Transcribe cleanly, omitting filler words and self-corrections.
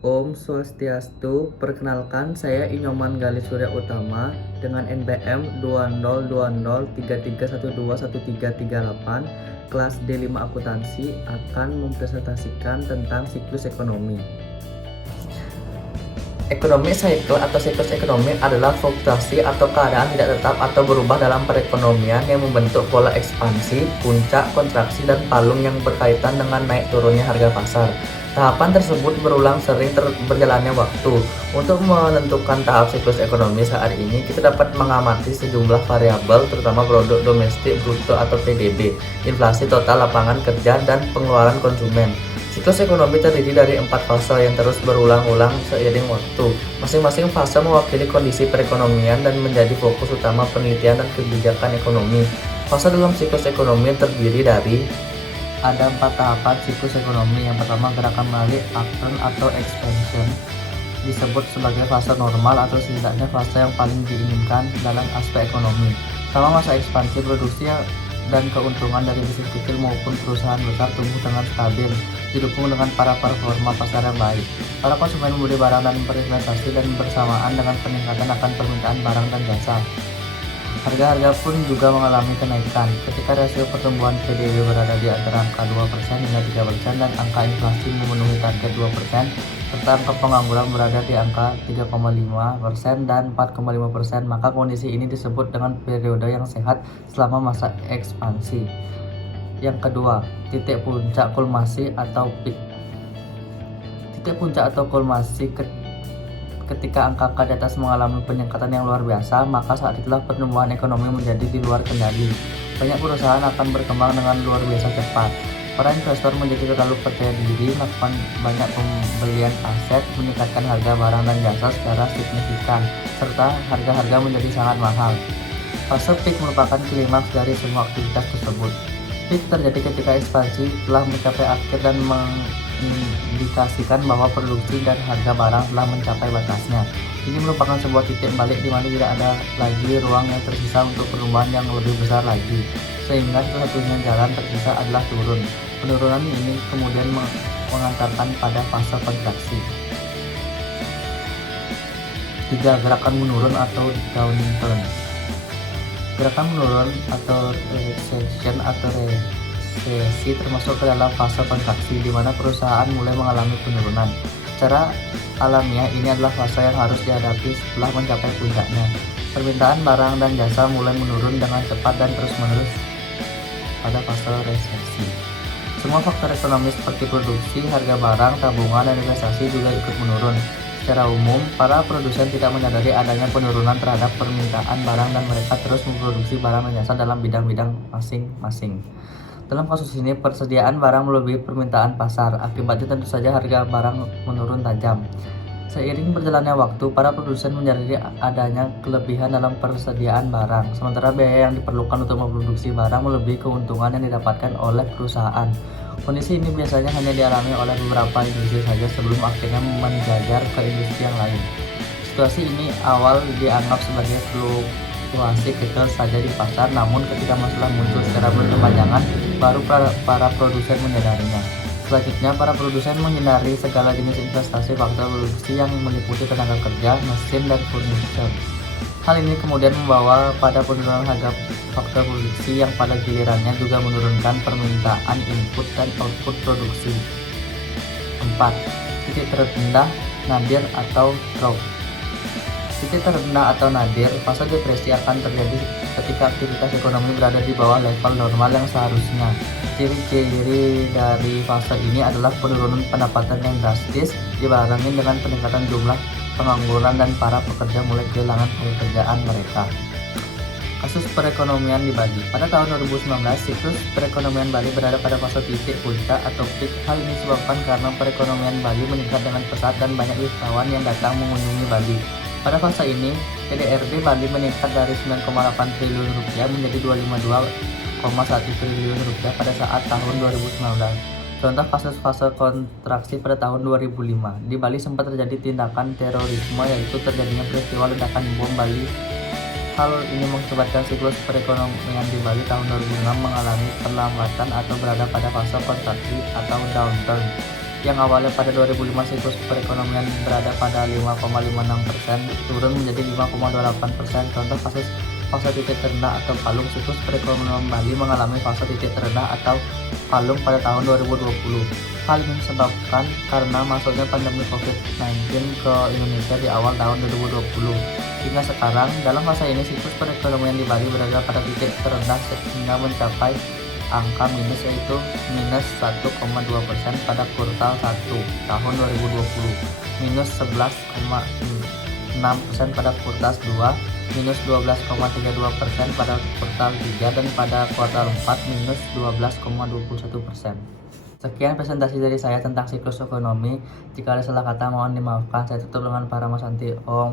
Om Swastiastu, perkenalkan saya Inyoman Gali Surya Utama dengan NPM 202033121338 kelas D5 Akuntansi akan mempresentasikan tentang siklus ekonomi. Ekonomi cycle atau siklus ekonomi adalah fluktuasi atau keadaan tidak tetap atau berubah dalam perekonomian yang membentuk pola ekspansi, puncak, kontraksi, dan palung yang berkaitan dengan naik turunnya harga pasar. Tahapan tersebut berulang sering berjalannya waktu. Untuk menentukan tahap siklus ekonomi saat ini, kita dapat mengamati sejumlah variabel, terutama produk domestik bruto atau PDB, inflasi total lapangan kerja, dan pengeluaran konsumen. Siklus ekonomi terdiri dari 4 fase yang terus berulang-ulang seiring waktu. Masing-masing fase mewakili kondisi perekonomian dan menjadi fokus utama penelitian dan kebijakan ekonomi. Fase dalam siklus ekonomi terdiri dari ada 4 tahapan siklus ekonomi. Yang pertama, gerakan balik upturn atau expansion, disebut sebagai fase normal atau setidaknya fase yang paling diinginkan dalam aspek ekonomi. Selama masa ekspansi, produksi dan keuntungan dari bisnis kecil maupun perusahaan besar tumbuh dengan stabil, didukung dengan para performa pasar yang baik. Para konsumen membeli barang dan berinvestasi, dan bersamaan dengan peningkatan akan permintaan barang dan jasa, harga-harga pun juga mengalami kenaikan. Ketika rasio pertumbuhan PDB berada di antara angka 2% hingga 3% dan angka inflasi memenuhi target 2%, serta angka pengangguran berada di angka 3,5% dan 4,5%, maka kondisi ini disebut dengan periode yang sehat selama masa ekspansi. Yang kedua, titik puncak kulmasi atau peak. Titik puncak atau kulmasi ketika angka di atas mengalami peningkatan yang luar biasa, maka saat itulah pertumbuhan ekonomi menjadi di luar kendali. Banyak perusahaan akan berkembang dengan luar biasa cepat. Para investor menjadi terlalu percaya diri, melakukan banyak pembelian aset, meningkatkan harga barang dan jasa secara signifikan, serta harga-harga menjadi sangat mahal. Fase peak merupakan klimaks dari semua aktivitas tersebut. Peak terjadi ketika ekspansi telah mencapai akhir dan mengindikasikan bahwa produksi dan harga barang telah mencapai batasnya. Ini merupakan sebuah titik balik di mana tidak ada lagi ruang yang tersisa untuk pertumbuhan yang lebih besar lagi, sehingga satu-satunya jalan tersisa adalah turun. Penurunan ini kemudian mengantarkan pada fase kontraksi. 3. Gerakan menurun atau downturn. Gerakan menurun atau recession atau resesi termasuk ke dalam fase kontraksi di mana perusahaan mulai mengalami penurunan. Secara alamiah, ini adalah fase yang harus dihadapi setelah mencapai puncaknya. Permintaan barang dan jasa mulai menurun dengan cepat dan terus-menerus pada fase resesi. Semua faktor ekonomi seperti produksi, harga barang, tabungan, dan investasi juga ikut menurun. Secara umum, para produsen tidak menyadari adanya penurunan terhadap permintaan barang dan mereka terus memproduksi barang dan jasa dalam bidang-bidang masing-masing. Dalam kasus ini, persediaan barang melebihi permintaan pasar. Akibatnya tentu saja harga barang menurun tajam. Seiring berjalannya waktu, para produsen menyadari adanya kelebihan dalam persediaan barang, sementara biaya yang diperlukan untuk memproduksi barang melebihi keuntungan yang didapatkan oleh perusahaan. Kondisi ini biasanya hanya dialami oleh beberapa industri saja sebelum akhirnya menjajar ke industri yang lain. Situasi ini awal dianggap sebagai fluktuasi kecil saja di pasar, namun ketika masalah muncul secara berkepanjangan, baru para produsen menyadarinya. Selanjutnya, para produsen menghindari segala jenis investasi faktor produksi yang meliputi tenaga kerja, mesin, dan furniture. Hal ini kemudian membawa pada penurunan harga faktor produksi yang pada gilirannya juga menurunkan permintaan input dan output produksi. 4. Titik terendah nadir atau drop. Titik terendah atau nadir, fase depresi akan terjadi ketika aktivitas ekonomi berada di bawah level normal yang seharusnya. Ciri-ciri dari fase ini adalah penurunan pendapatan yang drastis dibarengi dengan peningkatan jumlah pengangguran dan para pekerja mulai kehilangan pekerjaan mereka. Kasus perekonomian di Bali. Pada tahun 2019, siklus perekonomian Bali berada pada fase titik puncak atau peak. Hal ini disebabkan karena perekonomian Bali meningkat dengan pesat dan banyak wisatawan yang datang mengunjungi Bali. Pada fase ini, PDRB Bali meningkat dari 9,8 triliun rupiah menjadi 252,1 triliun rupiah pada saat tahun 2019. Contoh fase-fase kontraksi pada tahun 2005. Di Bali sempat terjadi tindakan terorisme, yaitu terjadinya peristiwa ledakan bom Bali. Hal ini mengakibatkan siklus perekonomian di Bali tahun 2006 mengalami perlambatan atau berada pada fase kontraksi atau downturn. yang awalnya pada 2005 siklus perekonomian berada pada 5,56% turun menjadi 5,28%. Contoh kasus fase titik terendah atau palung, siklus perekonomian Bali mengalami fase titik terendah atau palung pada tahun 2020. Hal ini disebabkan karena masuknya pandemi COVID-19 ke Indonesia di awal tahun 2020. Hingga sekarang, dalam fase ini siklus perekonomian di Bali berada pada titik terendah sehingga mencapai angka minus, yaitu minus 1,2% pada kuartal 1 tahun 2020, minus 11,6% pada kuartal 2, minus 12,32% pada kuartal 3, dan pada kuartal 4 minus 12,21%. Sekian presentasi dari saya tentang siklus ekonomi. Jika ada salah kata mohon dimaafkan. Saya tutup dengan para Santi Om.